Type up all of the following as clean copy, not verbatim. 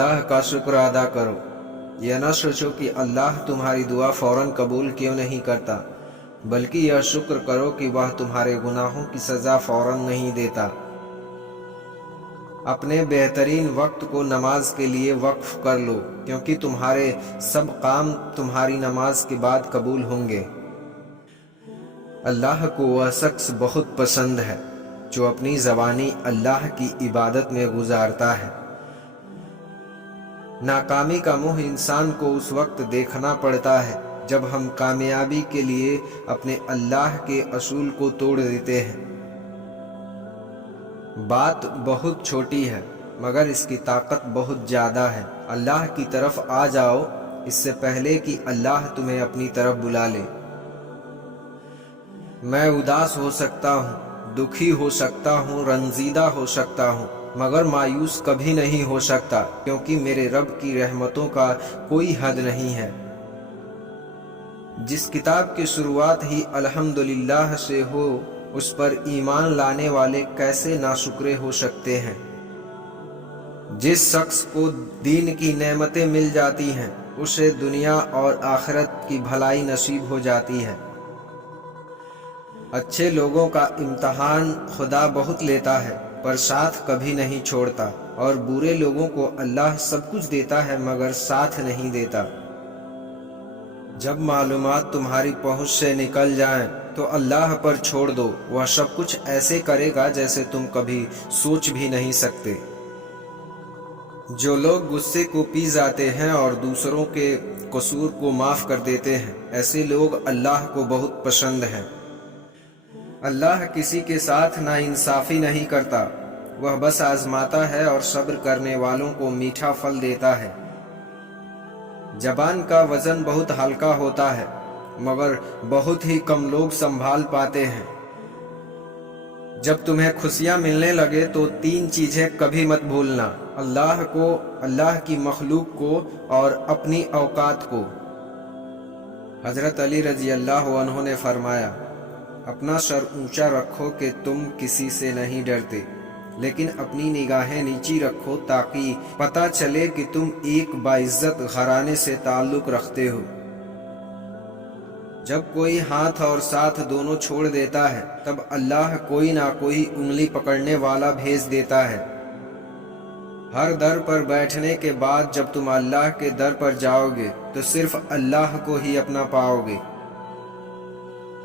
अल्लाह का शुक्र अदा करो। यह न सोचो कि अल्लाह तुम्हारी दुआ फौरन कबूल क्यों नहीं करता, बल्कि यह शुक्र करो कि वह तुम्हारे गुनाहों की सज़ा फौरन नहीं देता। अपने बेहतरीन वक्त को नमाज के लिए वक्फ कर लो, क्योंकि तुम्हारे सब काम तुम्हारी नमाज के बाद कबूल होंगे। अल्लाह को वह शख्स बहुत पसंद है जो अपनी ज़बानी अल्लाह की इबादत में गुजारता है। नाकामी का मुँह इंसान को उस वक्त देखना पड़ता है जब हम कामयाबी के लिए अपने अल्लाह के असूल को तोड़ देते हैं। बात बहुत छोटी है मगर इसकी ताकत बहुत ज़्यादा है। अल्लाह की तरफ आ जाओ इससे पहले कि अल्लाह तुम्हें अपनी तरफ बुला ले। मैं उदास हो सकता हूँ, दुखी हो सकता हूँ, रंजीदा हो सकता हूँ, मगर मायूस कभी नहीं हो सकता, क्योंकि मेरे रब की रहमतों का कोई हद नहीं है। जिस किताब की शुरुआत ही अल्हम्दुलिल्लाह से हो, उस पर ईमान लाने वाले कैसे नाशुक्रे हो सकते हैं। जिस शख्स को दीन की नेमतें मिल जाती हैं, उसे दुनिया और आखिरत की भलाई नसीब हो जाती है। अच्छे लोगों का इम्तहान खुदा बहुत लेता है पर साथ कभी नहीं छोड़ता, और बुरे लोगों को अल्लाह सब कुछ देता है मगर साथ नहीं देता। जब मालूमात तुम्हारी पहुंच से निकल जाएं, तो अल्लाह पर छोड़ दो, वह सब कुछ ऐसे करेगा जैसे तुम कभी सोच भी नहीं सकते। जो लोग गुस्से को पी जाते हैं और दूसरों के कसूर को माफ़ कर देते हैं, ऐसे लोग अल्लाह को बहुत पसंद हैं। अल्लाह किसी के साथ नाइंसाफ़ी नहीं करता, वह बस आजमाता है और सब्र करने वालों को मीठा फल देता है। ज़बान का वज़न बहुत हल्का होता है मगर बहुत ही कम लोग संभाल पाते हैं। जब तुम्हें खुशियाँ मिलने लगे तो 3 चीज़ें कभी मत भूलना: अल्लाह को, अल्लाह की मखलूक को और अपनी औकात को। हज़रत अली रज़ी अल्लाह अन्हु ने फरमाया, अपना सर ऊंचा रखो कि तुम किसी से नहीं डरते, लेकिन अपनी निगाहें नीची रखो ताकि पता चले कि तुम एक बाइज्जत घराने से ताल्लुक़ रखते हो। जब कोई हाथ और साथ दोनों छोड़ देता है, तब अल्लाह कोई ना कोई उंगली पकड़ने वाला भेज देता है। हर दर पर बैठने के बाद जब तुम अल्लाह के दर पर जाओगे तो सिर्फ अल्लाह को ही अपना पाओगे।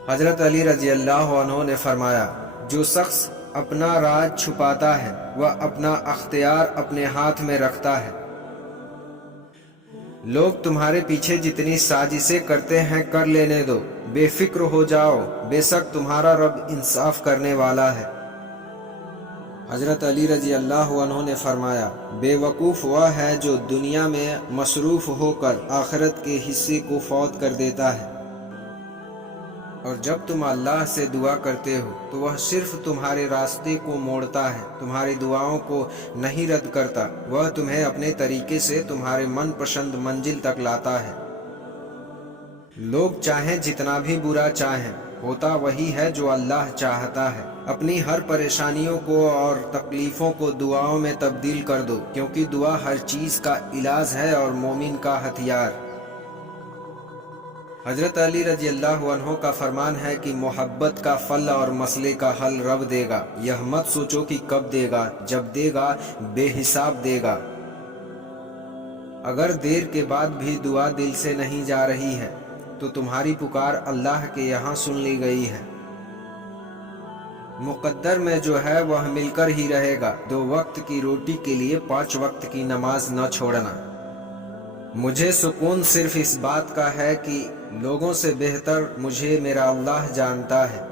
हज़रत अली रज़ी अल्लाह अन्हु ने फरमाया, जो शख्स अपना राज छुपाता है वह अपना अख्तियार अपने हाथ में रखता है। लोग तुम्हारे पीछे जितनी साजिशें करते हैं कर लेने दो, बेफिक्र हो जाओ, बेशक तुम्हारा रब इंसाफ करने वाला है। हज़रत अली रज़ी अल्लाह अन्हु ने फरमाया, बेवकूफ़ वह है जो दुनिया में मसरूफ़ होकर आखिरत के हिस्से को फौत कर देता है। और जब तुम अल्लाह से दुआ करते हो तो वह सिर्फ तुम्हारे रास्ते को मोड़ता है, तुम्हारी दुआओं को नहीं रद्द करता। वह तुम्हें अपने तरीके से तुम्हारे मनपसंद मंजिल तक लाता है। लोग चाहें जितना भी बुरा चाहें, होता वही है जो अल्लाह चाहता है। अपनी हर परेशानियों को और तकलीफ़ों को दुआओं में तब्दील कर दो, क्योंकि दुआ हर चीज़ का इलाज है और मोमिन का हथियार। हज़रत अली रज़ी अल्लाह अन्हु का फरमान है कि मोहब्बत का फल और मसले का हल रब देगा। यह मत सोचो कि कब देगा, जब देगा बेहिसाब देगा। अगर देर के बाद भी दुआ दिल से नहीं जा रही है तो तुम्हारी पुकार अल्लाह के यहाँ सुन ली गई है। मुक़द्दर में जो है वह मिलकर ही रहेगा। 2 वक्त की रोटी के लिए 5 वक्त की नमाज न छोड़ना। मुझे सुकून सिर्फ इस बात का है कि लोगों से बेहतर मुझे मेरा अल्लाह जानता है।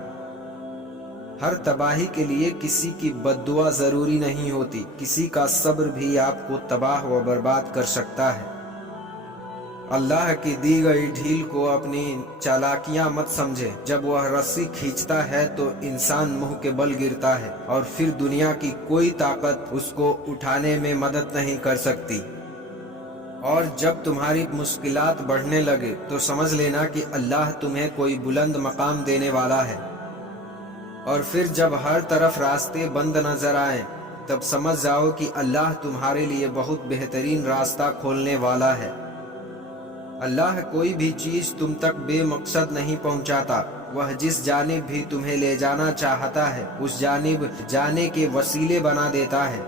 हर तबाही के लिए किसी की बद्दुआ ज़रूरी नहीं होती, किसी का सब्र भी आपको तबाह व बर्बाद कर सकता है। अल्लाह की दी गई ढील को अपनी चालाकियां मत समझे। जब वह रस्सी खींचता है तो इंसान मुंह के बल गिरता है और फिर दुनिया की कोई ताकत उसको उठाने में मदद नहीं कर सकती। और जब तुम्हारी मुश्किलात बढ़ने लगे तो समझ लेना कि अल्लाह तुम्हें कोई बुलंद मकाम देने वाला है। और फिर जब हर तरफ रास्ते बंद नजर आए तब समझ जाओ कि अल्लाह तुम्हारे लिए बहुत बेहतरीन रास्ता खोलने वाला है। अल्लाह कोई भी चीज तुम तक बेमकसद नहीं पहुंचाता। वह जिस जानिब भी तुम्हें ले जाना चाहता है उस जानिब जाने के वसीले बना देता है।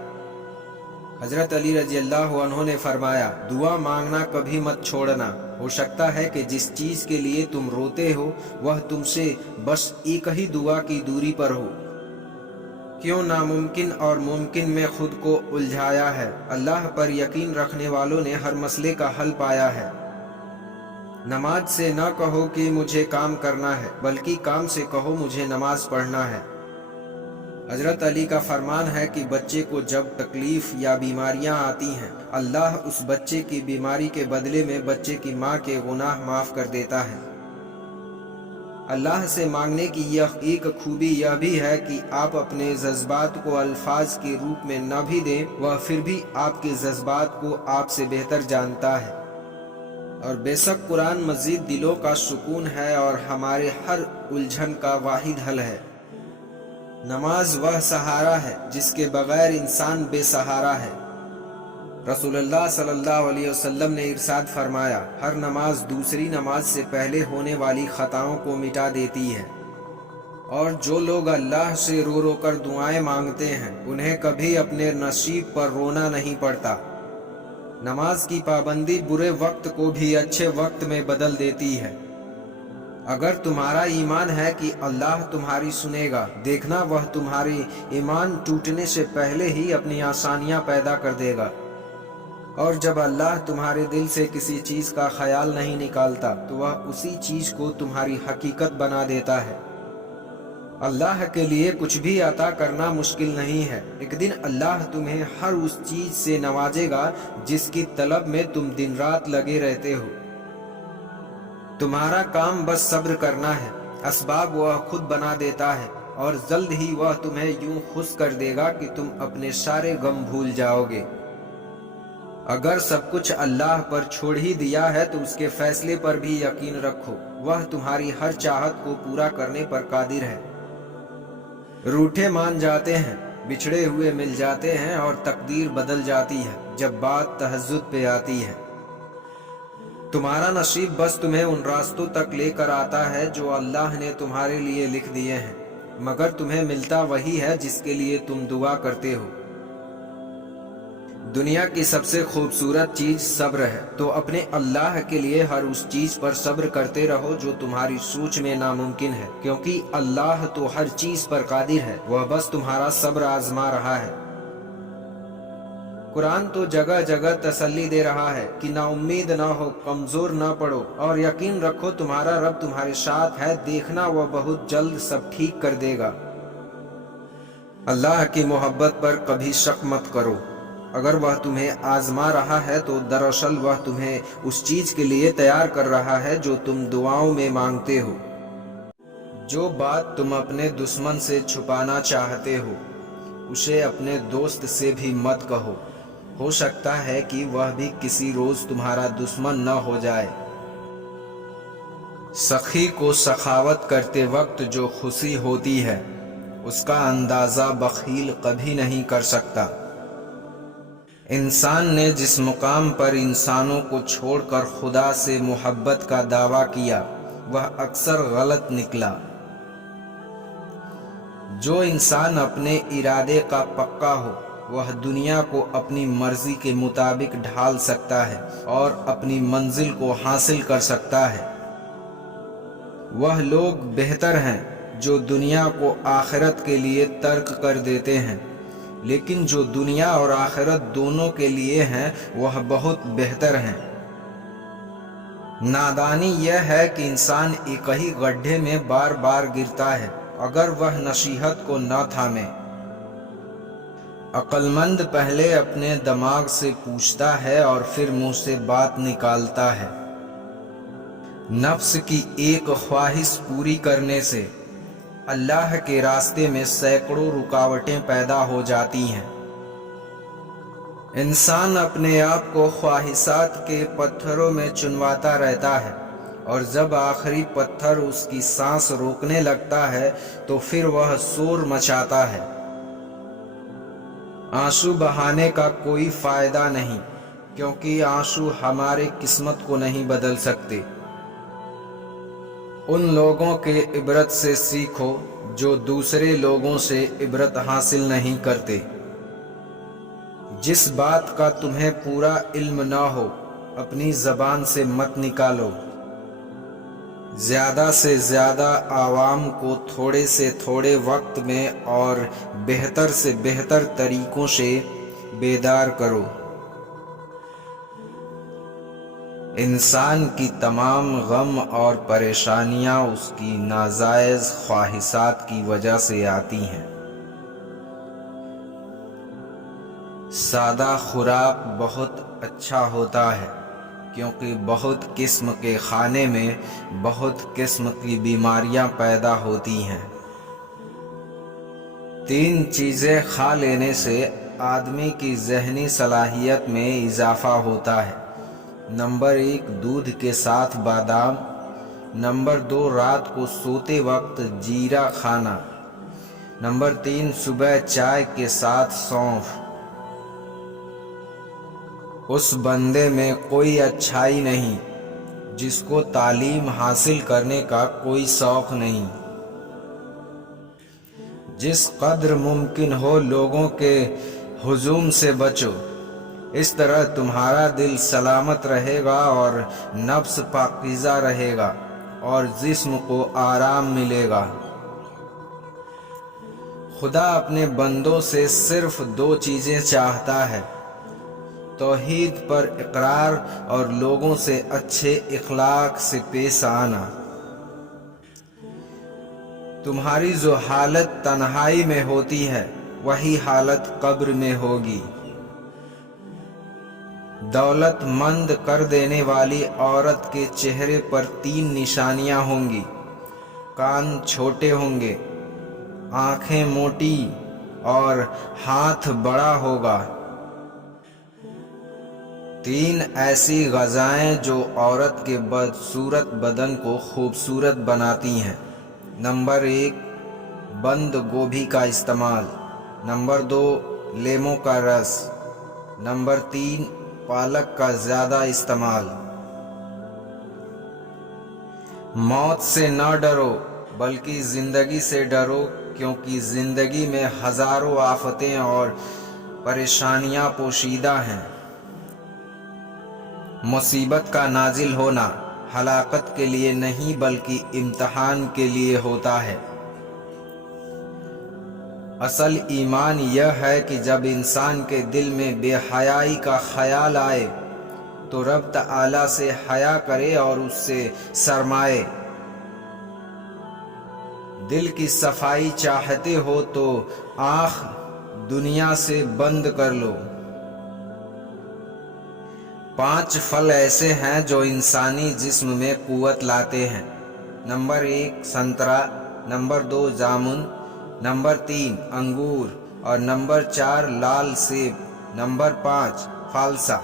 हजरत अली रजी अल्लाह अन्हु ने फरमाया, दुआ मांगना कभी मत छोड़ना। हो सकता है कि जिस चीज के लिए तुम रोते हो वह तुमसे बस एक ही दुआ की दूरी पर हो। क्यों नामुमकिन और मुमकिन में खुद को उलझाया है। अल्लाह पर यकीन रखने वालों ने हर मसले का हल पाया है। नमाज से न कहो कि मुझे काम करना है, बल्कि काम से कहो मुझे नमाज पढ़ना है। हजरत अली का फरमान है कि बच्चे को जब तकलीफ या बीमारियां आती हैं, अल्लाह उस बच्चे की बीमारी के बदले में बच्चे की माँ के गुनाह माफ कर देता है। अल्लाह से मांगने की यह एक खूबी यह भी है कि आप अपने जज्बात को अल्फाज के रूप में न भी दें, वह फिर भी आपके जज्बात को आपसे बेहतर जानता है। और बेशक कुरान मजीद दिलों का सुकून है और हमारे हर उलझन का वाहिद हल है। नमाज वह सहारा है जिसके बगैर इंसान बेसहारा है। रसूलुल्लाह सल्लल्लाहु अलैहि वसल्लम ने इरशाद फरमाया, हर नमाज दूसरी नमाज से पहले होने वाली खताओं को मिटा देती है। और जो लोग अल्लाह से रो रो कर दुआएं मांगते हैं उन्हें कभी अपने नसीब पर रोना नहीं पड़ता। नमाज की पाबंदी बुरे वक्त को भी अच्छे वक्त में बदल देती है। अगर तुम्हारा ईमान है कि अल्लाह तुम्हारी सुनेगा, देखना वह तुम्हारी ईमान टूटने से पहले ही अपनी आसानियां पैदा कर देगा। और जब अल्लाह तुम्हारे दिल से किसी चीज का ख्याल नहीं निकालता तो वह उसी चीज को तुम्हारी हकीकत बना देता है। अल्लाह के लिए कुछ भी अता करना मुश्किल नहीं है। एक दिन अल्लाह तुम्हें हर उस चीज से नवाजेगा जिसकी तलब में तुम दिन रात लगे रहते हो। तुम्हारा काम बस सब्र करना है। असबाब वह खुद बना देता है और जल्द ही वह तुम्हें यूं खुश कर देगा कि तुम अपने सारे गम भूल जाओगे। अगर सब कुछ अल्लाह पर छोड़ ही दिया है तो उसके फैसले पर भी यकीन रखो, वह तुम्हारी हर चाहत को पूरा करने पर कादिर है। रूठे मान जाते हैं, बिछड़े हुए मिल जाते हैं और तकदीर बदल जाती है जब बात तहज्जुद पे आती है। तुम्हारा नसीब बस तुम्हें उन रास्तों तक लेकर आता है जो अल्लाह ने तुम्हारे लिए लिख दिए हैं, मगर तुम्हें मिलता वही है जिसके लिए तुम दुआ करते हो। दुनिया की सबसे खूबसूरत चीज सब्र है, तो अपने अल्लाह के लिए हर उस चीज पर सब्र करते रहो जो तुम्हारी सोच में नामुमकिन है, क्योंकि अल्लाह तो हर चीज पर कादिर है। वह बस तुम्हारा सब्र आजमा रहा है। कुरान तो जगह जगह तसल्ली दे रहा है कि ना उम्मीद ना हो, कमजोर ना पड़ो और यकीन रखो तुम्हारा रब तुम्हारे साथ है। देखना वह बहुत जल्द सब ठीक कर देगा। अल्लाह की मोहब्बत पर कभी शक मत करो। अगर वह तुम्हें आजमा रहा है तो दरअसल वह तुम्हें उस चीज के लिए तैयार कर रहा है जो तुम दुआओं में मांगते हो। जो बात तुम अपने दुश्मन से छुपाना चाहते हो उसे अपने दोस्त से भी मत कहो। हो सकता है कि वह भी किसी रोज तुम्हारा दुश्मन न हो जाए। सखी को सखावत करते वक्त जो खुशी होती है उसका अंदाजा बखील कभी नहीं कर सकता। इंसान ने जिस मुकाम पर इंसानों को छोड़कर खुदा से मोहब्बत का दावा किया वह अक्सर गलत निकला। जो इंसान अपने इरादे का पक्का हो वह दुनिया को अपनी मर्जी के मुताबिक ढाल सकता है और अपनी मंजिल को हासिल कर सकता है। वह लोग बेहतर हैं जो दुनिया को आखिरत के लिए तर्क कर देते हैं, लेकिन जो दुनिया और आखिरत दोनों के लिए हैं वह बहुत बेहतर हैं। नादानी यह है कि इंसान एक ही गड्ढे में बार बार गिरता है अगर वह नसीहत को न थामे। अक्लमंद पहले अपने दिमाग से पूछता है और फिर मुंह से बात निकालता है। नफ्स की एक ख्वाहिश पूरी करने से अल्लाह के रास्ते में सैकड़ों रुकावटें पैदा हो जाती हैं। इंसान अपने आप को ख्वाहिशात के पत्थरों में चुनवाता रहता है और जब आखिरी पत्थर उसकी सांस रोकने लगता है तो फिर वह शोर मचाता है। आंसू बहाने का कोई फायदा नहीं, क्योंकि आंसू हमारे किस्मत को नहीं बदल सकते। उन लोगों के इबरत से सीखो जो दूसरे लोगों से इबरत हासिल नहीं करते। जिस बात का तुम्हें पूरा इल्म ना हो, अपनी ज़बान से मत निकालो। ज़्यादा से ज़्यादा आवाम को थोड़े से थोड़े वक्त में और बेहतर से बेहतर तरीक़ों से बेदार करो। इंसान की तमाम गम और परेशानियां उसकी नाजायज़ ख्वाहिशात की वजह से आती हैं। सादा खुराक बहुत अच्छा होता है, क्योंकि बहुत किस्म के खाने में बहुत किस्म की बीमारियां पैदा होती हैं। 3 चीज़ें खा लेने से आदमी की ज़हनी सलाहियत में इजाफ़ा होता है। नंबर 1, दूध के साथ बादाम। नंबर 2, रात को सोते वक्त जीरा खाना। नंबर 3, सुबह चाय के साथ सौंफ। उस बंदे में कोई अच्छाई नहीं जिसको तालीम हासिल करने का कोई शौक़ नहीं। जिस कद्र मुमकिन हो लोगों के हुजूम से बचो, इस तरह तुम्हारा दिल सलामत रहेगा और नफ्स पाकीज़ा रहेगा और जिस्म को आराम मिलेगा। खुदा अपने बंदों से सिर्फ 2 चीज़ें चाहता है, तौहीद पर इकरार और लोगों से अच्छे इखलाक से पेश आना। तुम्हारी जो हालत तन्हाई में होती है, वही हालत कब्र में होगी। दौलतमंद कर देने वाली औरत के चेहरे पर 3 निशानियां होंगी। कान छोटे होंगे, आंखें मोटी और हाथ बड़ा होगा। 3 ऐसी ग़ज़ाएं जो औरत के बदसूरत बदन को खूबसूरत बनाती हैं। नंबर 1, बंद गोभी का इस्तेमाल। नंबर 2, लेमों का रस। नंबर 3, पालक का ज़्यादा इस्तेमाल। मौत से न डरो, बल्कि ज़िंदगी से डरो, क्योंकि ज़िंदगी में हज़ारों आफतें और परेशानियां पोशीदा हैं। मुसीबत का नाजिल होना हलाकत के लिए नहीं बल्कि इम्तिहान के लिए होता है। असल ईमान यह है कि जब इंसान के दिल में बेहयाई का ख्याल आए तो रब तआला से हया करे और उससे शर्माए। दिल की सफाई चाहते हो तो आँख दुनिया से बंद कर लो। 5 फल ऐसे हैं जो इंसानी जिस्म में कुव्वत लाते हैं। नंबर 1, संतरा। नंबर 2, जामुन। नंबर 3, अंगूर और नंबर 4, लाल सेब। नंबर 5, फालसा।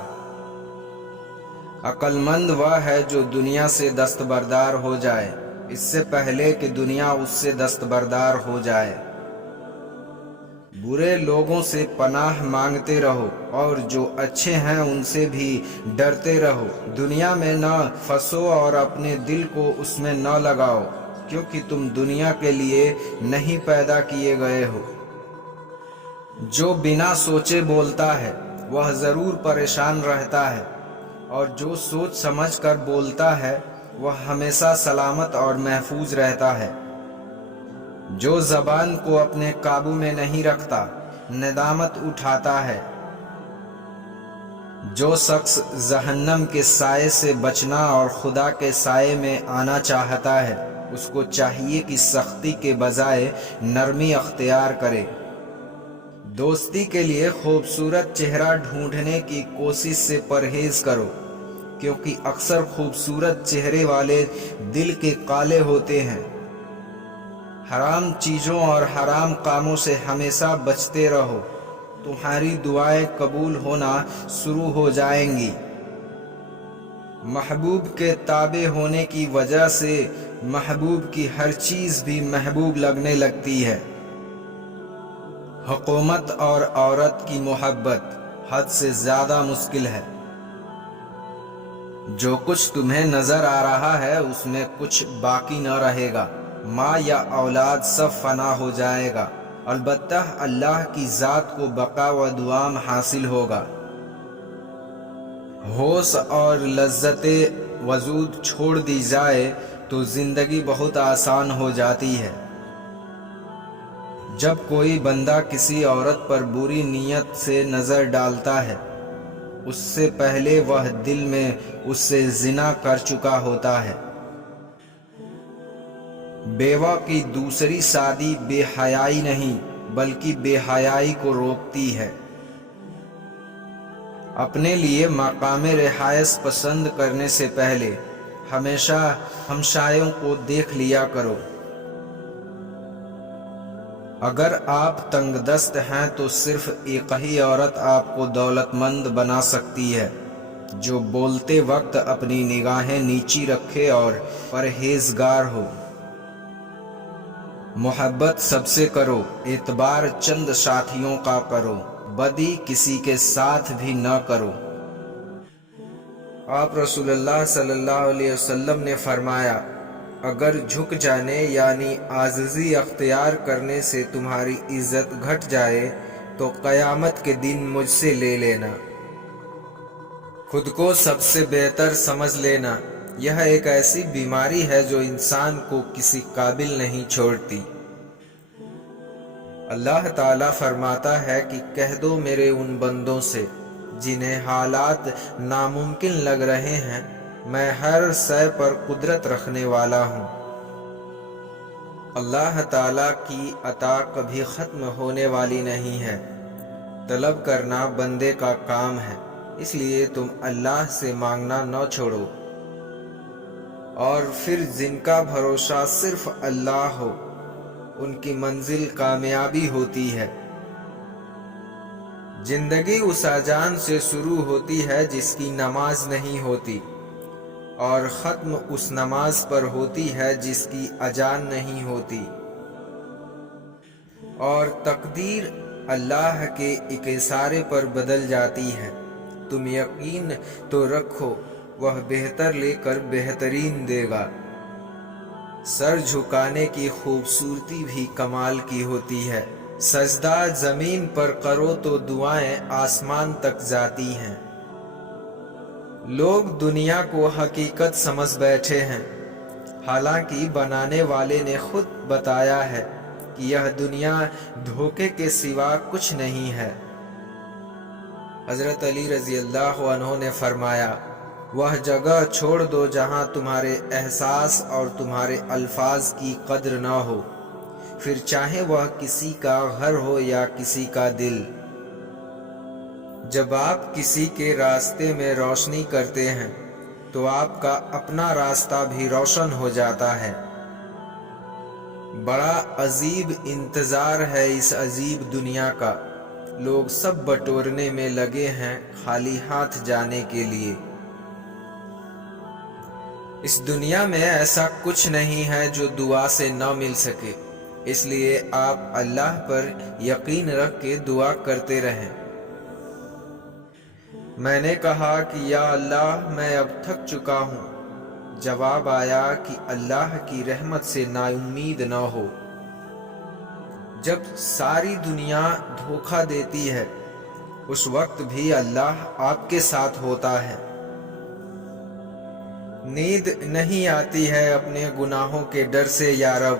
अक्लमंद वह है जो दुनिया से दस्तबरदार हो जाए, इससे पहले कि दुनिया उससे दस्तबरदार हो जाए। बुरे लोगों से पनाह मांगते रहो और जो अच्छे हैं उनसे भी डरते रहो। दुनिया में न फंसो और अपने दिल को उसमें न लगाओ, क्योंकि तुम दुनिया के लिए नहीं पैदा किए गए हो। जो बिना सोचे बोलता है वह ज़रूर परेशान रहता है, और जो सोच समझ कर बोलता है वह हमेशा सलामत और महफूज रहता है। जो ज़बान को अपने काबू में नहीं रखता, नदामत उठाता है। जो शख्स जहन्नम के साए से बचना और खुदा के साए में आना चाहता है, उसको चाहिए कि सख्ती के बजाय नरमी अख्तियार करे। दोस्ती के लिए खूबसूरत चेहरा ढूंढने की कोशिश से परहेज करो, क्योंकि अक्सर खूबसूरत चेहरे वाले दिल के काले होते हैं। हराम चीज़ों और हराम कामों से हमेशा बचते रहो, तुम्हारी दुआएं कबूल होना शुरू हो जाएंगी। महबूब के ताबे होने की वजह से महबूब की हर चीज़ भी महबूब लगने लगती है। حکومت اور عورت کی محبت حد سے زیادہ مشکل ہے۔ جو کچھ تمہیں نظر آ رہا ہے اس میں کچھ باقی نہ رہے گا، ماں یا اولاد سب فنا ہو جائے گا، البتہ اللہ کی ذات کو بقا و دوام حاصل ہوگا۔ ہوش اور لذت وجود چھوڑ دی جائے تو زندگی بہت آسان ہو جاتی ہے۔ جب کوئی بندہ کسی عورت پر بری نیت سے نظر ڈالتا ہے، اس سے پہلے وہ دل میں اس سے زنا کر چکا ہوتا ہے۔ بیوہ کی دوسری شادی بے حیائی نہیں بلکہ بے حیائی کو روکتی ہے۔ اپنے لیے مقام رہائش پسند کرنے سے پہلے ہمیشہ ہمسایوں کو دیکھ لیا کرو۔ اگر آپ تنگ دست ہیں تو صرف ایک ہی عورت آپ کو دولت مند بنا سکتی ہے، جو بولتے وقت اپنی نگاہیں نیچی رکھے اور پرہیزگار ہو۔ محبت سب سے کرو، اعتبار چند ساتھیوں کا کرو، بدی کسی کے ساتھ بھی نہ کرو۔ آپ رسول اللہ صلی اللہ علیہ وسلم نے فرمایا، اگر جھک جانے یعنی عاجزی اختیار کرنے سے تمہاری عزت گھٹ جائے تو قیامت کے دن مجھ سے لے لینا۔ خود کو سب سے بہتر سمجھ لینا، یہ ایک ایسی بیماری ہے جو انسان کو کسی قابل نہیں چھوڑتی۔ اللہ تعالیٰ فرماتا ہے کہ کہہ دو میرے ان بندوں سے جنہیں حالات ناممکن لگ رہے ہیں، میں ہر شے پر قدرت رکھنے والا ہوں۔ اللہ تعالیٰ کی عطا کبھی ختم ہونے والی نہیں ہے، طلب کرنا بندے کا کام ہے، اس لیے تم اللہ سے مانگنا نہ چھوڑو۔ اور پھر جن کا بھروسہ صرف اللہ ہو ان کی منزل کامیابی ہوتی ہے۔ زندگی اس اذان سے شروع ہوتی ہے جس کی نماز نہیں ہوتی، اور ختم اس نماز پر ہوتی ہے جس کی اذان نہیں ہوتی۔ اور تقدیر اللہ کے ایک اشارے پر بدل جاتی ہے۔ تم یقین تو رکھو وہ بہتر لے کر بہترین دے گا۔ سر جھکانے کی خوبصورتی بھی کمال کی ہوتی ہے، سجدہ زمین پر کرو تو دعائیں آسمان تک جاتی ہیں۔ لوگ دنیا کو حقیقت سمجھ بیٹھے ہیں، حالانکہ بنانے والے نے خود بتایا ہے کہ یہ دنیا دھوکے کے سوا کچھ نہیں ہے۔ حضرت علی رضی اللہ عنہ نے فرمایا، وہ جگہ چھوڑ دو جہاں تمہارے احساس اور تمہارے الفاظ کی قدر نہ ہو، پھر چاہے وہ کسی کا گھر ہو یا کسی کا دل۔ جب آپ کسی کے راستے میں روشنی کرتے ہیں تو آپ کا اپنا راستہ بھی روشن ہو جاتا ہے۔ بڑا عجیب انتظار ہے اس عجیب دنیا کا، لوگ سب بٹورنے میں لگے ہیں خالی ہاتھ جانے کے لیے۔ اس دنیا میں ایسا کچھ نہیں ہے جو دعا سے نہ مل سکے، اس لیے آپ اللہ پر یقین رکھ کے دعا کرتے رہیں۔ میں نے کہا کہ یا اللہ میں اب تھک چکا ہوں۔ جواب آیا کہ اللہ کی رحمت سے نا امید نہ ہو۔ جب ساری دنیا دھوکہ دیتی ہے اس وقت بھی اللہ آپ کے ساتھ ہوتا ہے۔ نیند نہیں آتی ہے اپنے گناہوں کے ڈر سے یا رب،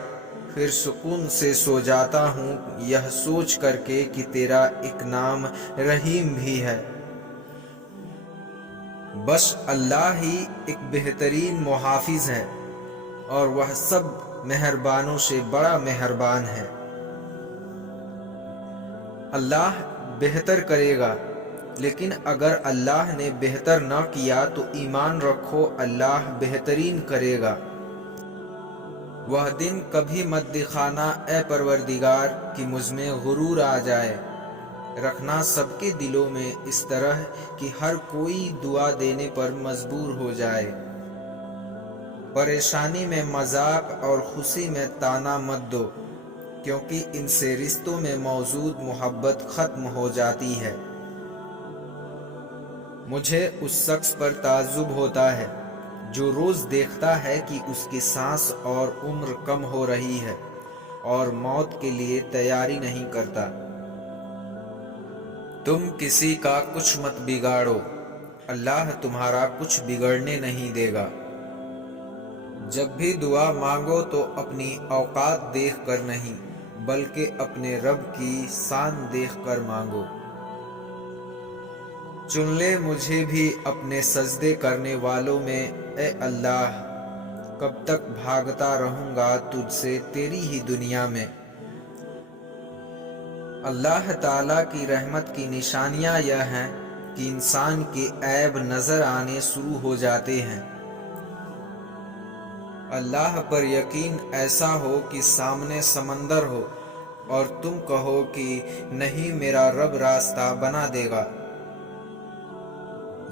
پھر سکون سے سو جاتا ہوں یہ سوچ کر کے کہ تیرا ایک نام رحیم بھی ہے۔ بس اللہ ہی ایک بہترین محافظ ہے اور وہ سب مہربانوں سے بڑا مہربان ہے۔ اللہ بہتر کرے گا، لیکن اگر اللہ نے بہتر نہ کیا تو ایمان رکھو اللہ بہترین کرے گا۔ وہ دن کبھی مت دکھانا اے پروردگار کہ مجھ میں غرور آ جائے، رکھنا سب کے دلوں میں اس طرح کہ ہر کوئی دعا دینے پر مجبور ہو جائے۔ پریشانی میں مذاق اور خوشی میں طعنہ مت دو، क्योंकि इनसे रिश्तों में मौजूद मोहब्बत ख़त्म हो जाती है। मुझे उस शख्स पर ताज्जुब होता है जो रोज़ देखता है कि उसकी सांस और उम्र कम हो रही है और मौत के लिए तैयारी नहीं करता। तुम किसी का कुछ मत बिगाड़ो, अल्लाह तुम्हारा कुछ बिगड़ने नहीं देगा। जब भी दुआ मांगो तो अपनी औकात देख कर नहीं, बल्कि अपने रब की शान देख कर मांगो। चुन ले मुझे भी अपने सजदे करने वालों में, ए अल्लाह, कब तक भागता रहूंगा तुझसे तेरी ही दुनिया में। अल्लाह ताला की रहमत की निशानियां यह हैं कि इंसान के ऐब नजर आने शुरू हो जाते हैं। अल्लाह पर यकीन ऐसा हो कि सामने समंदर हो और तुम कहो कि नहीं, मेरा रब रास्ता बना देगा।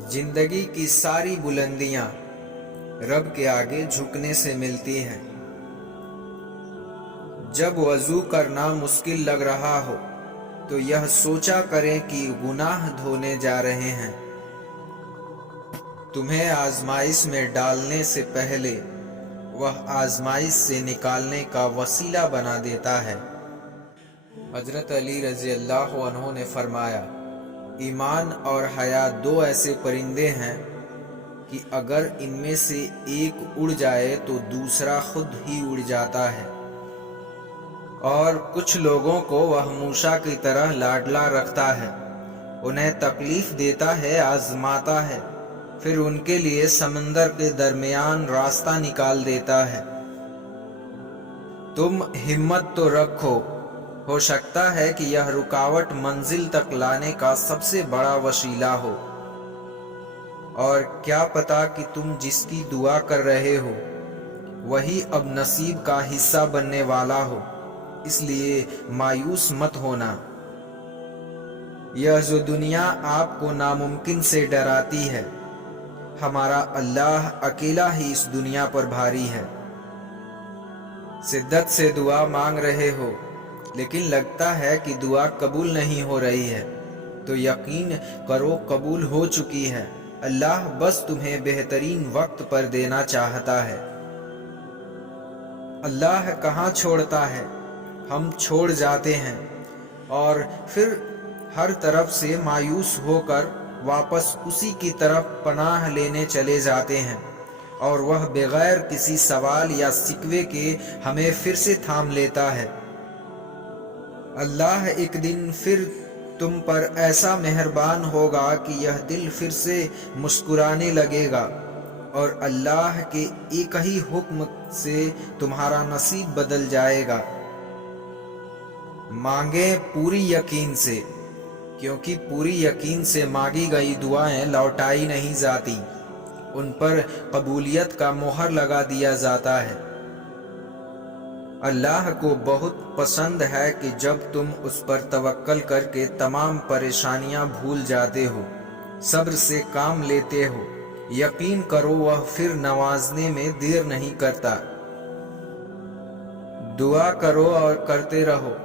जिंदगी की सारी बुलंदियां रब के आगे झुकने से मिलती हैं। जब वजू करना मुश्किल लग रहा हो तो यह सोचा करें कि गुनाह धोने जा रहे हैं। तुम्हें आजमाइश में डालने से पहले वह आजमाइश से निकालने का वसीला बना देता है। हजरत अली रजी अल्लाह अन्हु ने फरमाया, ईमान और हया दो ऐसे परिंदे हैं कि अगर इनमें से एक उड़ जाए तो दूसरा खुद ही उड़ जाता है। और कुछ लोगों को वह मूसा की तरह लाडला रखता है, उन्हें तकलीफ देता है, आजमाता है, फिर उनके लिए समंदर के दरमियान रास्ता निकाल देता है। तुम हिम्मत तो रखो, हो सकता है कि यह रुकावट मंजिल तक लाने का सबसे बड़ा वसीला हो। और क्या पता कि तुम जिसकी दुआ कर रहे हो वही अब नसीब का हिस्सा बनने वाला हो, इसलिए मायूस मत होना। यह जो दुनिया आपको नामुमकिन से डराती है, हमारा अल्लाह अकेला ही इस दुनिया पर भारी है। शिद्दत से दुआ मांग रहे हो लेकिन लगता है कि दुआ कबूल नहीं हो रही है, तो यकीन करो कबूल हो चुकी है। अल्लाह बस तुम्हें बेहतरीन वक्त पर देना चाहता है। अल्लाह कहाँ छोड़ता है, हम छोड़ जाते हैं और फिर हर तरफ से मायूस होकर वापस उसी की तरफ पनाह लेने चले जाते हैं और वह बगैर किसी सवाल या शिकवे के हमें फिर से थाम लेता है। अल्लाह एक दिन फिर तुम पर ऐसा मेहरबान होगा कि यह दिल फिर से मुस्कुराने लगेगा और अल्लाह के एक ही हुक्म से तुम्हारा नसीब बदल जाएगा। मांगे पूरी यकीन से, क्योंकि पूरी यकीन से मांगी गई दुआएं लौटाई नहीं जाती, उन पर कबूलियत का मोहर लगा दिया जाता है। अल्लाह को बहुत पसंद है कि जब तुम उस पर तवक्कल करके तमाम परेशानियां भूल जाते हो, सब्र से काम लेते हो, यकीन करो वह फिर नवाजने में देर नहीं करता। दुआ करो और करते रहो,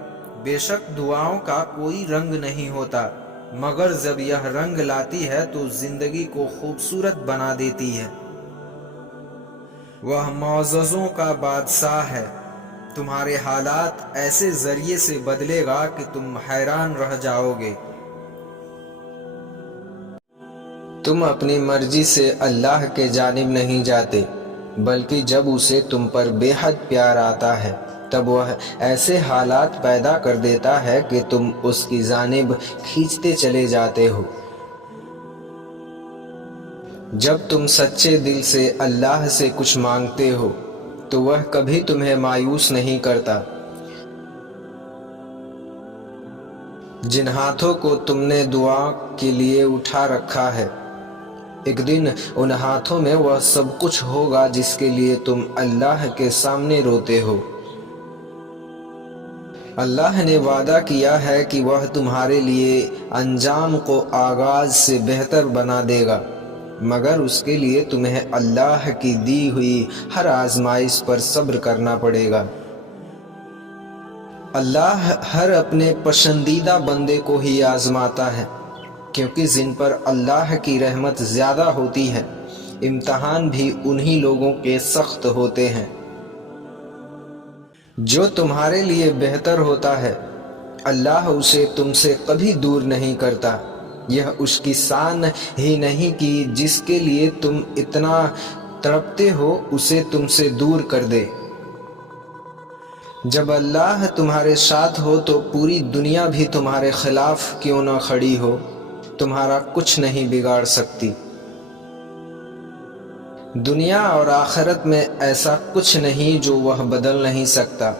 बेशक दुआओं का कोई रंग नहीं होता, मगर जब यह रंग लाती है तो जिंदगी को खूबसूरत बना देती है। वह मौजज़ों का बादशाह है, तुम्हारे हालात ऐसे जरिए से बदलेगा कि तुम हैरान रह जाओगे। तुम अपनी मर्जी से अल्लाह के जानिब नहीं जाते, बल्कि जब उसे तुम पर बेहद प्यार आता है तब वह ऐसे हालात पैदा कर देता है कि तुम उसकी जानिब खींचते चले जाते हो। जब तुम सच्चे दिल से अल्लाह से कुछ मांगते हो तो वह कभी तुम्हें मायूस नहीं करता। जिन हाथों को तुमने दुआ के लिए उठा रखा है, एक दिन उन हाथों में वह सब कुछ होगा जिसके लिए तुम अल्लाह के सामने रोते हो। अल्लाह ने वादा किया है कि वह तुम्हारे लिए अंजाम को आगाज से बेहतर बना देगा, मगर उसके लिए तुम्हें अल्लाह की दी हुई हर आजमाइश पर सब्र करना पड़ेगा। اللہ ہر اپنے پسندیدہ بندے کو ہی آزماتا ہے، کیونکہ جن پر اللہ کی رحمت زیادہ ہوتی ہے امتحان بھی انہی لوگوں کے سخت ہوتے ہیں۔ جو تمہارے لیے بہتر ہوتا ہے اللہ اسے تم سے کبھی دور نہیں کرتا، یہ اس کی شان ہی نہیں کہ جس کے لیے تم اتنا تڑپتے ہو اسے تم سے دور کر دے۔ جب اللہ تمہارے ساتھ ہو تو پوری دنیا بھی تمہارے خلاف کیوں نہ کھڑی ہو تمہارا کچھ نہیں بگاڑ سکتی۔ دنیا اور آخرت میں ایسا کچھ نہیں جو وہ بدل نہیں سکتا،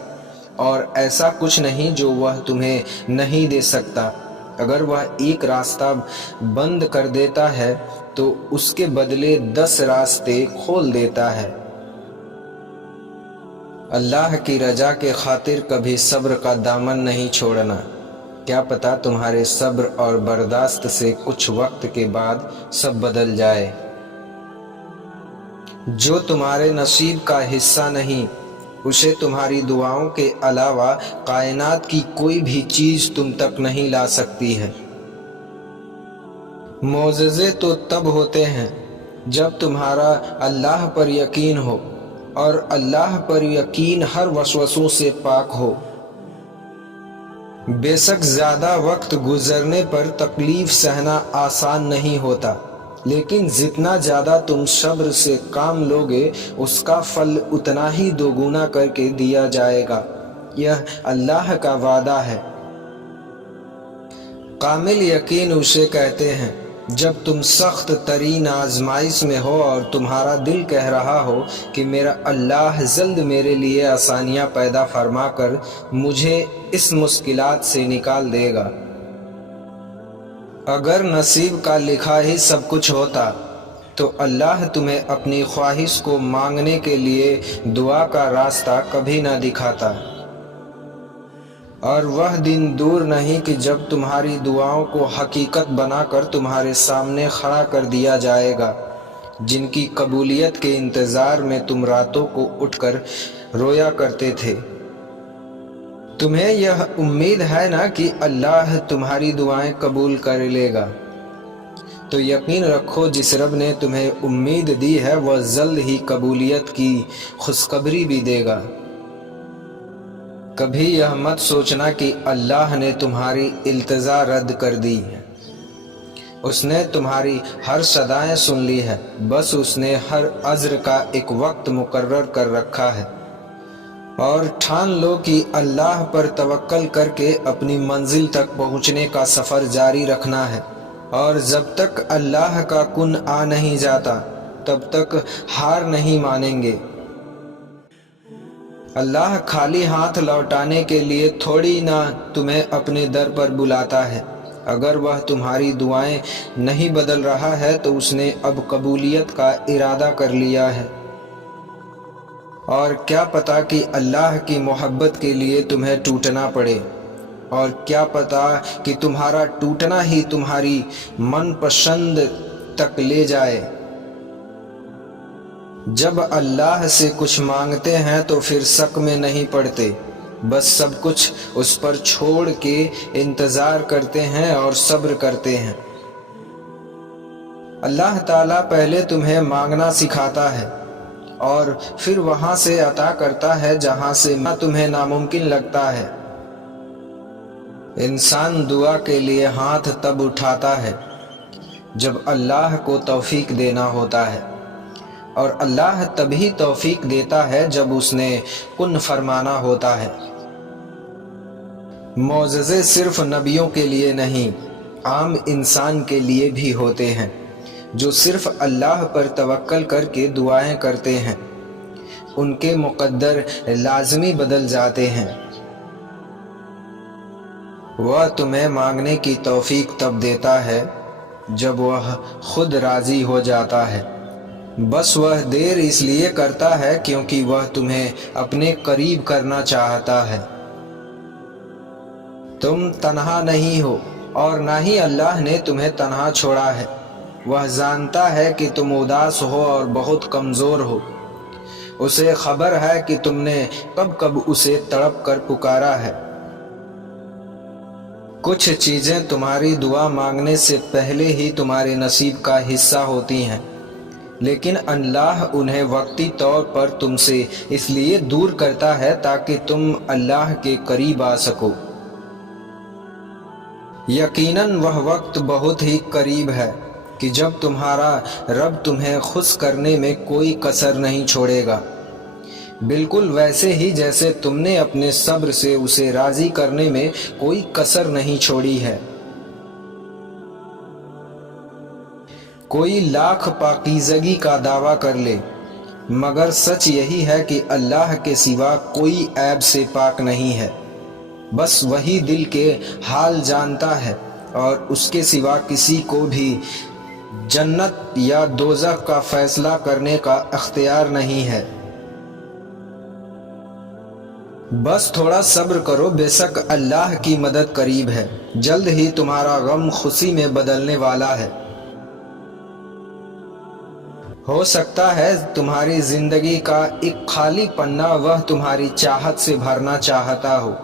اور ایسا کچھ نہیں جو وہ تمہیں نہیں دے سکتا۔ اگر وہ ایک راستہ بند کر دیتا ہے تو اس کے بدلے 10 راستے کھول دیتا ہے۔ اللہ کی رضا کے خاطر کبھی صبر کا دامن نہیں چھوڑنا، کیا پتہ تمہارے صبر اور برداشت سے کچھ وقت کے بعد سب بدل جائے۔ جو تمہارے نصیب کا حصہ نہیں اسے تمہاری دعاؤں کے علاوہ کائنات کی کوئی بھی چیز تم تک نہیں لا سکتی ہے۔ معجزے تو تب ہوتے ہیں جب تمہارا اللہ پر یقین ہو، اور اللہ پر یقین ہر وسوسوں سے پاک ہو۔ بے شک زیادہ وقت گزرنے پر تکلیف سہنا آسان نہیں ہوتا، لیکن جتنا زیادہ تم صبر سے کام لوگے اس کا پھل اتنا ہی دوگنا کر کے دیا جائے گا، یہ اللہ کا وعدہ ہے۔ کامل یقین اسے کہتے ہیں جب تم سخت ترین آزمائش میں ہو اور تمہارا دل کہہ رہا ہو کہ میرا اللہ جلد میرے لیے آسانیاں پیدا فرما کر مجھے اس مشکلات سے نکال دے گا۔ اگر نصیب کا لکھا ہی سب کچھ ہوتا تو اللہ تمہیں اپنی خواہش کو مانگنے کے لیے دعا کا راستہ کبھی نہ دکھاتا، اور وہ دن دور نہیں کہ جب تمہاری دعاؤں کو حقیقت بنا کر تمہارے سامنے کھڑا کر دیا جائے گا، جن کی قبولیت کے انتظار میں تم راتوں کو اٹھ کر رویا کرتے تھے۔ تمہیں یہ امید ہے نا کہ اللہ تمہاری دعائیں قبول کر لے گا، تو یقین رکھو جس رب نے تمہیں امید دی ہے وہ جلد ہی قبولیت کی خوشخبری بھی دے گا۔ کبھی یہ مت سوچنا کہ اللہ نے تمہاری التجا رد کر دی ہے، اس نے تمہاری ہر صدائیں سن لی ہے، بس اس نے ہر عذر کا ایک وقت مقرر کر رکھا ہے۔ اور ٹھان لو کہ اللہ پر توکل کر کے اپنی منزل تک پہنچنے کا سفر جاری رکھنا ہے، اور جب تک اللہ کا کن آ نہیں جاتا تب تک ہار نہیں مانیں گے۔ اللہ خالی ہاتھ لوٹانے کے لیے تھوڑی نہ تمہیں اپنے در پر بلاتا ہے۔ اگر وہ تمہاری دعائیں نہیں بدل رہا ہے تو اس نے اب قبولیت کا ارادہ کر لیا ہے، اور کیا پتا کہ اللہ کی محبت کے لیے تمہیں ٹوٹنا پڑے، اور کیا پتا کہ تمہارا ٹوٹنا ہی تمہاری من پسند تک لے جائے۔ جب اللہ سے کچھ مانگتے ہیں تو پھر شک میں نہیں پڑتے، بس سب کچھ اس پر چھوڑ کے انتظار کرتے ہیں اور صبر کرتے ہیں۔ اللہ تعالیٰ پہلے تمہیں مانگنا سکھاتا ہے اور پھر وہاں سے عطا کرتا ہے جہاں سے تمہیں ناممکن لگتا ہے۔ انسان دعا کے لیے ہاتھ تب اٹھاتا ہے جب اللہ کو توفیق دینا ہوتا ہے، اور اللہ تبھی توفیق دیتا ہے جب اس نے کن فرمانا ہوتا ہے۔ معجزے صرف نبیوں کے لیے نہیں، عام انسان کے لیے بھی ہوتے ہیں جو صرف اللہ پر توکل کر کے دعائیں کرتے ہیں، ان کے مقدر لازمی بدل جاتے ہیں۔ وہ تمہیں مانگنے کی توفیق تب دیتا ہے جب وہ خود راضی ہو جاتا ہے، بس وہ دیر اس لیے کرتا ہے کیونکہ وہ تمہیں اپنے قریب کرنا چاہتا ہے۔ تم تنہا نہیں ہو اور نہ ہی اللہ نے تمہیں تنہا چھوڑا ہے، وہ جانتا ہے کہ تم اداس ہو اور بہت کمزور ہو، اسے خبر ہے کہ تم نے کب کب اسے تڑپ کر پکارا ہے، कुछ चीज़ें तुम्हारी दुआ मांगने से पहले ही तुम्हारे नसीब का हिस्सा होती हैं, लेकिन अल्लाह उन्हें वक्ती तौर पर तुमसे इसलिए दूर करता है ताकि तुम अल्लाह के करीब आ सको। यकीनन वह वक्त बहुत ही करीब है कि जब तुम्हारा रब तुम्हें खुश करने में कोई कसर नहीं छोड़ेगा, बिल्कुल वैसे ही जैसे तुमने अपने सब्र से उसे राज़ी करने में कोई कसर नहीं छोड़ी है। कोई लाख पाकीज़गी का दावा कर ले, मगर सच यही है कि अल्लाह के सिवा कोई ऐब से पाक नहीं है। बस वही दिल के हाल जानता है और उसके सिवा किसी को भी जन्नत या दोज़ख का फैसला करने का अख्तियार नहीं है। बस थोड़ा सब्र करो, बेशक अल्लाह की मदद करीब है। जल्द ही तुम्हारा गम खुशी में बदलने वाला है। हो सकता है तुम्हारी जिंदगी का एक खाली पन्ना वह तुम्हारी चाहत से भरना चाहता हो,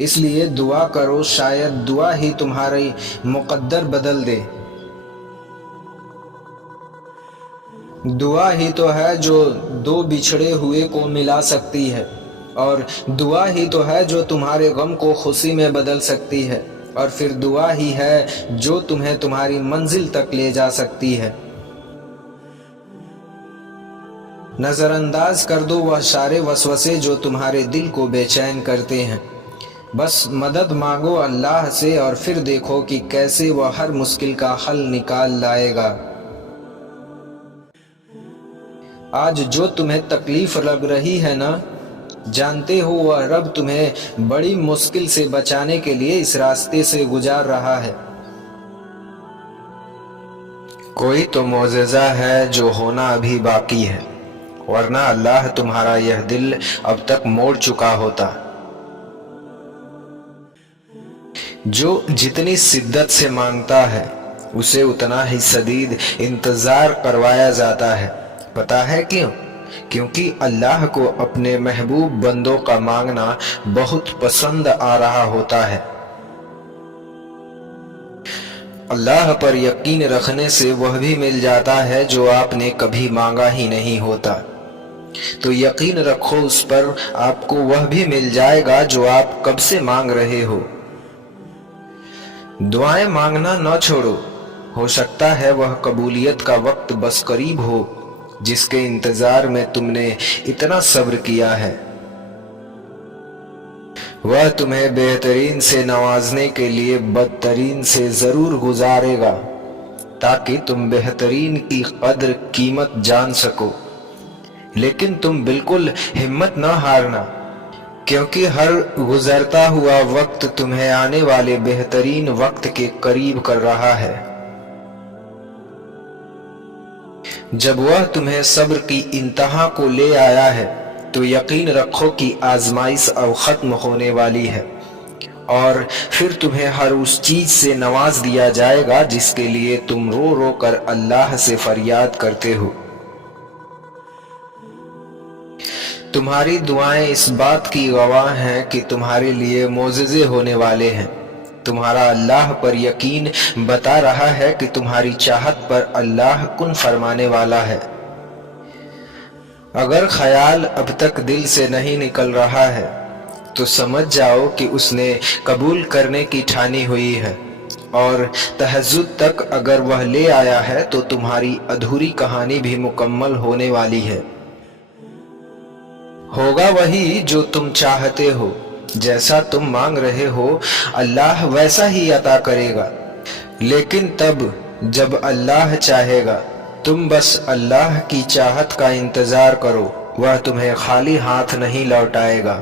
इसलिए दुआ करो, शायद दुआ ही तुम्हारी मुकद्दर बदल दे। दुआ ही तो है जो दो बिछड़े हुए को मिला सकती है, और दुआ ही तो है जो तुम्हारे गम को खुशी में बदल सकती है, और फिर दुआ ही है जो तुम्हें तुम्हारी मंजिल तक ले जा सकती है। नज़रअंदाज कर दो वह सारे वसवसे जो तुम्हारे दिल को बेचैन करते हैं। बस मदद मांगो अल्लाह से और फिर देखो कि कैसे वह हर मुश्किल का हल निकाल लाएगा। आज जो तुम्हें तकलीफ लग रही है ना, जानते हो वह रब तुम्हें बड़ी मुश्किल से बचाने के लिए इस रास्ते से गुजार रहा है। कोई तो मोज़ेज़ा है जो होना अभी बाकी है, वरना अल्लाह तुम्हारा यह दिल अब तक मोड़ चुका होता। जो जितनी शिद्दत से मांगता है उसे उतना ही शदीद इंतज़ार करवाया जाता है। पता है क्यों? क्योंकि अल्लाह को अपने महबूब बंदों का मांगना बहुत पसंद आ रहा होता है। अल्लाह पर यकीन रखने से वह भी मिल जाता है जो आपने कभी मांगा ही नहीं होता। तो यकीन रखो उस पर, आपको वह भी मिल जाएगा जो आप कब से मांग रहे हो। दुआएं मांगना न छोड़ो, हो सकता है वह कबूलियत का वक्त बस करीब हो जिसके इंतजार में तुमने इतना सब्र किया है। वह तुम्हें बेहतरीन से नवाजने के लिए बदतरीन से जरूर गुजारेगा ताकि तुम बेहतरीन की कद्र कीमत जान सको। लेकिन तुम बिल्कुल हिम्मत न हारना, क्योंकि हर गुजरता हुआ वक्त तुम्हें आने वाले बेहतरीन वक्त के करीब कर रहा है। जब वह तुम्हें सब्र की इंतहा को ले आया है तो यकीन रखो कि आजमाइश अब खत्म होने वाली है, और फिर तुम्हें हर उस चीज से नवाज दिया जाएगा जिसके लिए तुम रो रो कर अल्लाह से फरियाद करते हो। तुम्हारी दुआएं इस बात की गवाह हैं कि तुम्हारे लिए मोज़ेज़े होने वाले हैं। तुम्हारा अल्लाह पर यकीन बता रहा है कि तुम्हारी चाहत पर अल्लाह कुन फरमाने वाला है। अगर ख्याल अब तक दिल से नहीं निकल रहा है तो समझ जाओ कि उसने कबूल करने की ठानी हुई है, और तहज्जुद तक अगर वह ले आया है तो तुम्हारी अधूरी कहानी भी मुकम्मल होने वाली है। होगा वही जो तुम चाहते हो, जैसा तुम मांग रहे हो अल्लाह वैसा ही अता करेगा, लेकिन तब जब अल्लाह चाहेगा। तुम बस अल्लाह की चाहत का इंतजार करो, वह तुम्हें खाली हाथ नहीं लौटाएगा।